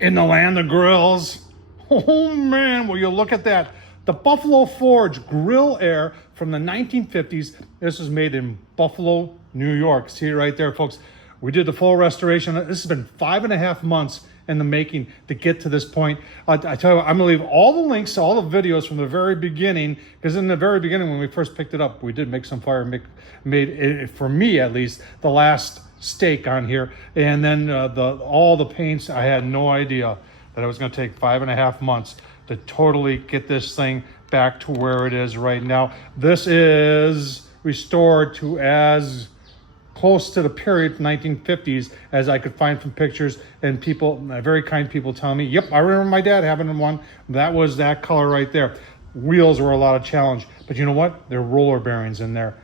in the land of grills. Oh man, will you look at that. The Buffalo Forge Grill Air from the 1950s. This was made in Buffalo, New York. See it right there, folks. We did the full restoration. This has been 5.5 months in the making to get to this point. I tell you what, I'm gonna leave all the links to all the videos from the very beginning, because in the very beginning when we first picked it up, we did make some fire, made it, for me at least, the last steak on here. And then all the paints, I had no idea that it was gonna take 5.5 months to totally get this thing back to where it is right now. This is restored to as close to the period 1950s as I could find from pictures, and people, very kind people, telling me, yep, I remember my dad having one. That was that color right there. Wheels were a lot of challenge, but you know what? There are roller bearings in there,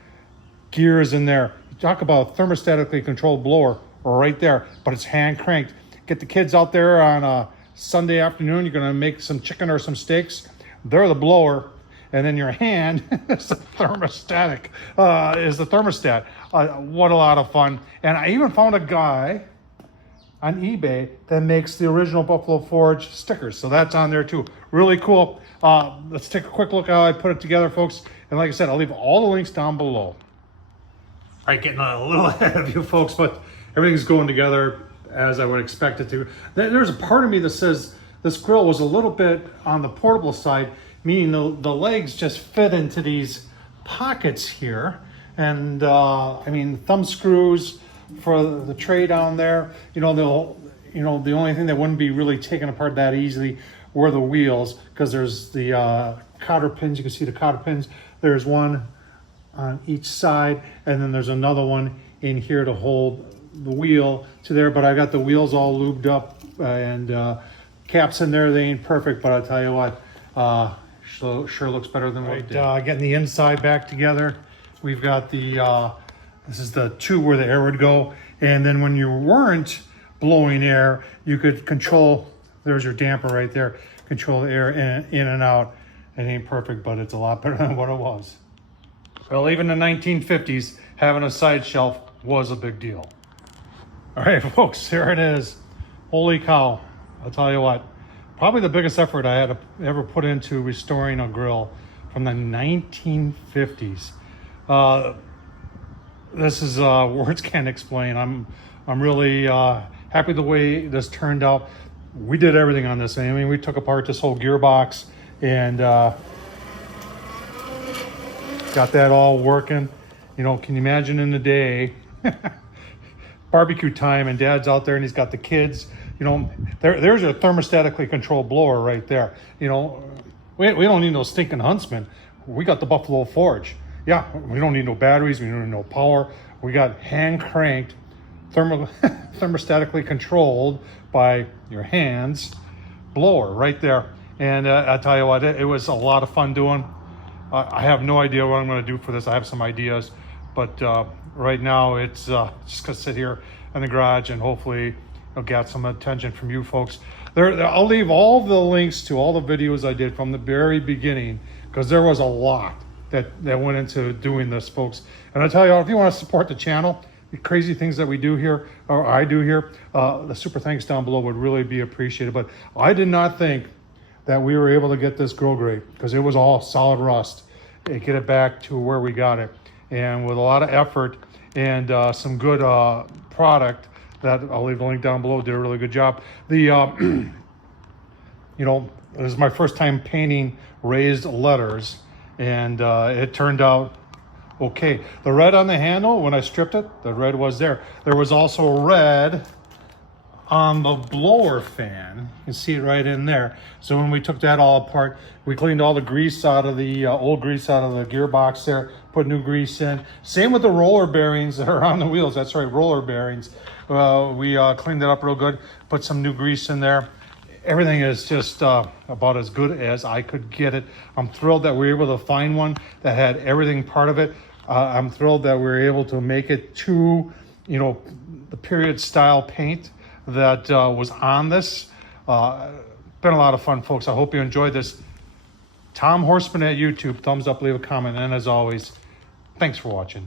gears in there. You talk about a thermostatically controlled blower right there, but it's hand cranked. Get the kids out there on a Sunday afternoon, you're gonna make some chicken or some steaks. They're the blower, and then your hand is the thermostat. What a lot of fun. And I even found a guy on eBay that makes the original Buffalo Forge stickers. So that's on there too. Really cool. Let's take a quick look at how I put it together, folks. And like I said, I'll leave all the links down below. All right, getting a little ahead of you folks, but everything's going together as I would expect it to. There's a part of me that says this grill was a little bit on the portable side, meaning the legs just fit into these pockets here. And I mean, thumb screws for the tray down there. The only thing that wouldn't be really taken apart that easily were the wheels, because there's the cotter pins. You can see the cotter pins. There's one on each side, and then there's another one in here to hold the wheel to there. But I got the wheels all lubed up, and caps in there. They ain't perfect, but I'll tell you what, sure looks better than what it did. Getting the inside back together. We've got this is the tube where the air would go. And then when you weren't blowing air, you could control, there's your damper right there, control the air in and out. It ain't perfect, but it's a lot better than what it was. Well, even in the 1950s, having a side shelf was a big deal. All right, folks, here it is. Holy cow. I'll tell you what, probably the biggest effort I had to ever put into restoring a grill from the 1950s. This is words can't explain. I'm really happy the way this turned out. We did everything on this. I mean, we took apart this whole gearbox and got that all working. Can you imagine in the day, barbecue time, and Dad's out there and he's got the kids. There's a thermostatically controlled blower right there. We don't need no stinking Huntsman. We got the Buffalo Forge. Yeah, we don't need no batteries, we don't need no power. We got hand cranked, thermostatically controlled by your hands, blower right there. And I tell you what, it was a lot of fun doing. I have no idea what I'm gonna do for this. I have some ideas, but right now it's just gonna sit here in the garage and hopefully I'll get some attention from you folks. I'll leave all the links to all the videos I did from the very beginning, because there was a lot that went into doing this, folks. And I tell you, if you want to support the channel, the crazy things that we do here, or I do here, the super thanks down below would really be appreciated. But I did not think that we were able to get this grill great, because it was all solid rust, and get it back to where we got it. And with a lot of effort and some good product, that I'll leave the link down below, did a really good job. This is my first time painting raised letters, and it turned out okay. The red on the handle, when I stripped it, the red was there. There was also red on the blower fan. You can see it right in there. So when we took that all apart, we cleaned all the grease out of the old grease out of the gearbox there, put new grease in. Same with the roller bearings that are on the wheels. That's right, roller bearings. We cleaned it up real good, put some new grease in there. Everything is just about as good as I could get it. I'm thrilled that we were able to find one that had everything part of it. I'm thrilled that we were able to make it to, the period style paint that was on this. Been a lot of fun, folks. I hope you enjoyed this. Tom Horsman at YouTube, thumbs up, leave a comment, and as always, thanks for watching.